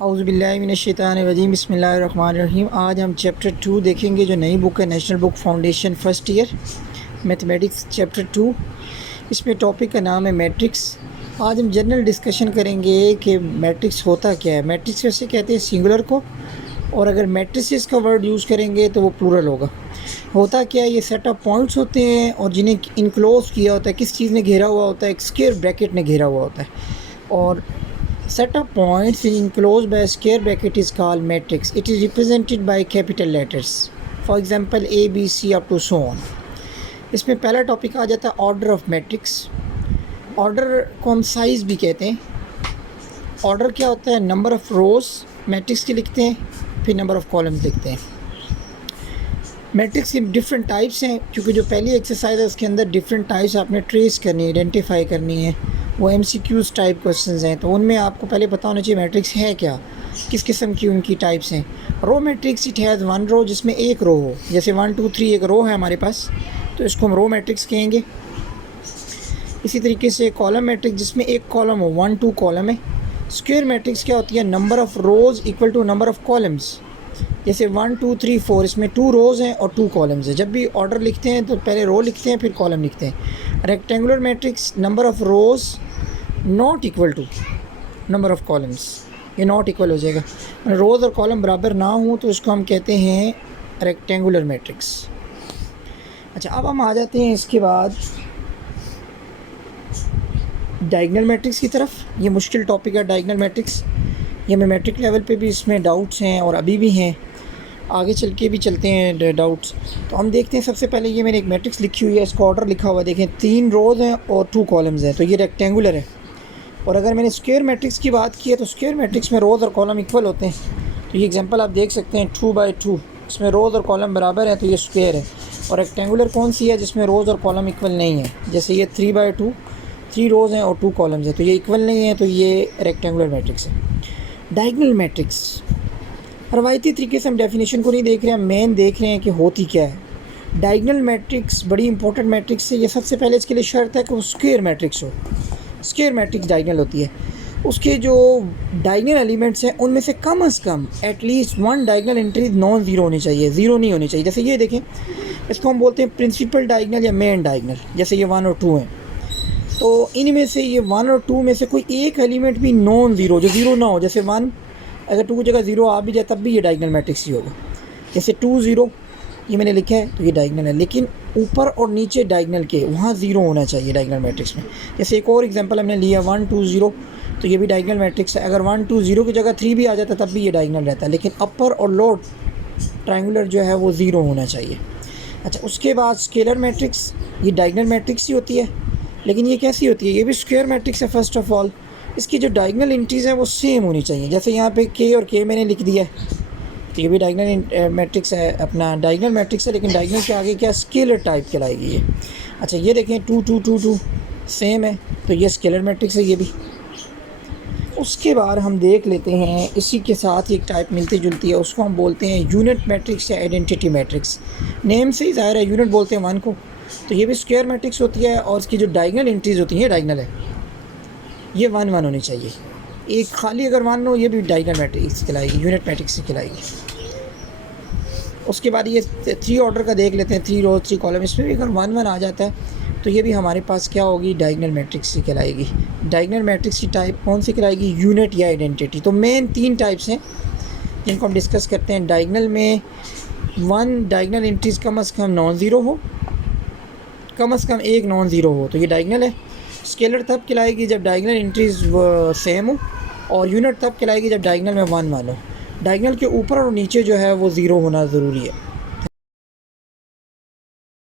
औज़ुबिल्लाहिमिनश्शैतानिर्रजीम बिस्मिल्लाहिर्रहमानिर्रहीम। आज हम चैप्टर 2 देखेंगे, जो नई बुक है national book foundation first year mathematics chapter 2। इसमें टॉपिक का नाम है मैट्रिक्स। आज हम जनरल डिस्कशन करेंगे कि मैट्रिक्स होता क्या है। मैट्रिक्स वैसे कहते हैं सिंगुलर को, और अगर मैट्रिसेस का वर्ड यूज़ करेंगे तो वो प्लूरल होगा। होता क्या है, ये सेट ऑफ पॉइंट्स होते हैं और जिन्हें इनक्लोज किया होता है, किस चीज़ ने घेरा हुआ होता है, एक स्क्वायर ब्रैकेट ने घेरा हुआ होता है। और set of points enclosed by a square bracket is called matrix. It is represented by capital letters. For example, A, B, C up to so on. इसमें पहला टॉपिक आ जाता है ऑर्डर ऑफ मैट्रिक्स। ऑर्डर को हम size भी कहते हैं। Order क्या होता है, नंबर ऑफ़ रोज़ मैट्रिक्स के लिखते हैं, फिर नंबर ऑफ़ कॉलम्स लिखते हैं। मैट्रिक्स की डिफरेंट टाइप्स हैं, क्योंकि जो पहली एक्सरसाइज है उसके अंदर डिफरेंट टाइप्स आपने ट्रेस करनी है, आइडेंटिफाई करनी है। वो MCQs टाइप क्वेश्चंस हैं, तो उनमें आपको पहले पता होना चाहिए मैट्रिक्स है क्या, किस किस्म की उनकी टाइप्स हैं। Row matrix it has one row, जिसमें एक रो हो, जैसे 1 2 3 एक रो है हमारे पास, तो इसको हम रो मैट्रिक्स कहेंगे। इसी तरीके से कॉलम मैट्रिक्स, जिसमें एक कॉलम हो, 1 2 कॉलम है। स्क्वायर मैट्रिक्स क्या होती है, number of rows equal to number of columns, जैसे 1 2 3 4, इसमें 2 रोज़ हैं और 2 कॉलम्स हैं। जब भी ऑर्डर लिखते हैं तो पहले रो लिखते हैं, फिर कॉलम लिखते हैं। Rectangular matrix, number of rows not equal to number of columns, ये नॉट इक्वल हो जाएगा। रोज़ और कॉलम बराबर ना हो तो उसको हम कहते हैं रेक्टेंगुलर मैट्रिक्स। अच्छा, अब हम आ जाते हैं इसके बाद डायगोनल मैट्रिक्स की तरफ। ये मुश्किल टॉपिक है डायगोनल मैट्रिक्स। ये हमें मैट्रिक लेवल पे भी इसमें डाउट्स हैं और अभी भी हैं, आगे चल के भी चलते हैं डाउट्स। तो हम देखते हैं, सबसे पहले ये मैंने एक मैट्रिक्स लिखी हुई है, इसका ऑर्डर लिखा हुआ है, देखें 3 रोज़ हैं और 2 कॉलम्स हैं, तो ये रेक्टेंगुलर है। और अगर मैंने स्क्वायर मैट्रिक्स की बात की है तो स्क्वायर मैट्रिक्स में रोज़ और कॉलम इक्वल होते हैं। तो ये एग्जांपल आप देख सकते हैं 2 बाई 2, इसमें रोज़ और कॉलम बराबर है, तो ये स्क्वायर है। और रेक्टेंगुलर कौन सी है, जिसमें रोज़ और कॉलम इक्वल नहीं है, जैसे ये 3 बाई 2, 3 रोज़ हैं और 2 कॉलम्स हैं, तो ये इक्वल नहीं है, तो ये रेक्टेंगुलर मैट्रिक्स है। डायगोनल मैट्रिक्स, रवायती तरीके से हम डेफिनेशन को नहीं देख रहे हैं, मेन देख रहे हैं कि होती क्या है। डायगोनल मैट्रिक्स बड़ी इंपॉर्टेंट मैट्रिक्स है। ये सबसे पहले इसके लिए शर्त है कि वो स्क्वायर मैट्रिक्स हो। स्क्वायर मैट्रिक्स डायगोनल होती है, उसके जो डायगोनल एलिमेंट्स हैं उनमें से कम at least 1 diagonal entry non zero होनी चाहिए, ज़ीरो नहीं होनी चाहिए। जैसे ये देखें, इसको हम बोलते हैं प्रिंसिपल डायगोनल या मेन डायगोनल, जैसे ये 1 और 2 हैं। तो इनमें से ये 1 और 2 में से कोई एक एलिमेंट भी नॉन ज़ीरो, जो ज़ीरो ना हो, जैसे 1 अगर 2 की जगह 0 आ भी जाए तब भी ये डायगोनल मैट्रिक्स ही होगा। जैसे 2 0 ये मैंने लिखा है, तो ये डायगोनल है, लेकिन ऊपर और नीचे डायगोनल के वहाँ 0 होना चाहिए डायगोनल मैट्रिक्स में। जैसे एक और एग्जांपल हमने लिया 1 2 0, तो ये भी डायगोनल मैट्रिक्स है। अगर 1 2 0 की जगह 3 भी आ जाता तब भी ये डायगोनल रहता है, लेकिन अपर और लोअर ट्रायंगुलर जो है वो 0 होना चाहिए। अच्छा, उसके बाद स्केलर मैट्रिक्स, ये डायगोनल मैट्रिक्स ही होती है, लेकिन ये कैसी होती है, ये भी स्क्वायर मैट्रिक्स है। फर्स्ट ऑफ ऑल इसकी जो डायगोनल एंट्रीज हैं वो सेम होनी चाहिए। जैसे यहाँ पे K और K मैंने लिख दिया है, तो ये भी डायगोनल मैट्रिक्स है, अपना डायगोनल मैट्रिक्स है, लेकिन डायगोनल के आगे क्या स्केलर टाइप कहलाएगी ये। अच्छा, ये देखें 2 2 2 2 सेम है, तो ये स्केलर मैट्रिक्स है ये भी। उसके बाद हम देख लेते हैं, इसी के साथ एक टाइप मिलती जुलती है, उसको हम बोलते हैं यूनिट मैट्रिक्स या आइडेंटिटी मैट्रिक्स। नेम से ही ज़ाहिर है, यूनिट बोलते हैं 1 को, तो ये भी स्क्वायर मैट्रिक्स होती है और इसकी जो डायगोनल एंट्रीज होती हैं, डायगोनल है, ये 1 1 होनी चाहिए। एक खाली अगर 1 हो, ये भी डायगोनल मैट्रिक्स कहलाएगी, यूनिट मैट्रिक्स से कहलाएगी। उसके बाद ये 3 ऑर्डर का देख लेते हैं, 3 रोज 3 कॉलम, इसमें भी अगर 1 1 आ जाता है तो ये भी हमारे पास क्या होगी, डायगोनल मैट्रिक्स से कहलाएगी। डायगोनल मैट्रिक्स की टाइप कौन सी कहलाएगी, यूनिट या आइडेंटिटी। तो मेन 3 टाइप्स हैं जिनको हम डिस्कस करते हैं। डायगोनल में 1 डायगोनल एंट्रीज कम से कम नॉन ज़ीरो हो, कम से कम एक नॉन ज़ीरो हो, तो ये डायगोनल है। स्केलर तब कहलाएगी जब डायगोनल एंट्रीज सेम हो, और यूनिट तब कहलाएगी जब डायगोनल में 1 1 हो। डायगोनल के ऊपर और नीचे जो है वो 0 होना ज़रूरी है।